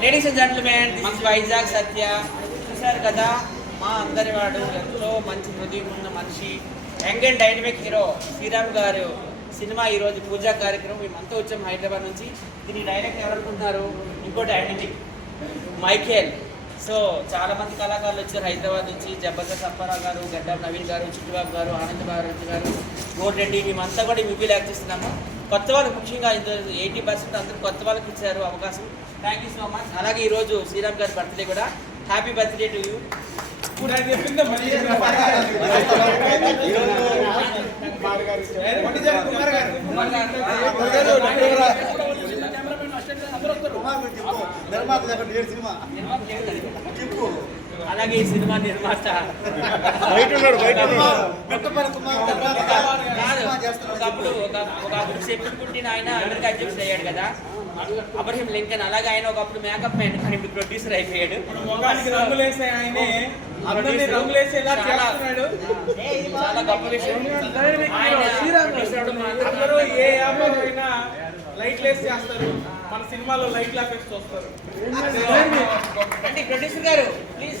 Ladies and gentlemen మంచి వైజాగ్ సత్య చూశారు కదా మా అందరి వాడు ఎంతో మంచి హృదయం ఉన్న మనిషి young and dynamic hero Sriram garu. Cinema ఈరోజు పూజా కార్యక్రమం. మేమంతా వచ్చాము హైదరాబాద్ నుంచి. దీన్ని డైరెక్ట్ ఎవరనుకుంటున్నారు? ఇంకో డైనమిక్ మైఖేల్ సో చాలా మంది కళాకారులు వచ్చారు హైదరాబాద్ నుంచి. జబర్దస్త్ అప్పారావు గారు గడ్డం నవీన్ గారు చిట్టుబాబు గారు ఆనంద్ భారతి గారు గోడ్రెడ్డి మేమంతా కూడా ఈ మూవీలో యాక్ట్ చేస్తున్నాము. కొత్త వాళ్ళకి ముఖ్యంగా ఎయిటీ పర్సెంట్ అందరూ కొత్త వాళ్ళకి ఇచ్చారు అవకాశం థ్యాంక్ యూ సో మచ్ అలాగే ఈరోజు శ్రీరామ్ గారి బర్త్డే కూడా హ్యాపీ బర్త్డే టు యూ నిర్మాత సినిమా అలాగే ఈ సినిమా నిర్మాత. బయట ఉన్నాడు బయట కాదు ఒకప్పుడు ఒక ఒకప్పుడు చెప్పుకుంటే ఆయన అమెరికా అధ్యక్షుడు అయ్యాడు కదా. అబ్రహం లింకన్ అలాగే ఆయన ఒకప్పుడు మేకప్ మ్యాన్ కానీ ఇప్పుడు ప్రొడ్యూసర్ అయిపోయాడు. చాలా గొప్ప విషయం. ఆయన మాత్రం లైట్ లేసి చేస్తారు. మన సినిమాలో లైట్ లాపేసి చూస్తారు. రండి ప్రొడ్యూసర్ గారు ప్లీజ్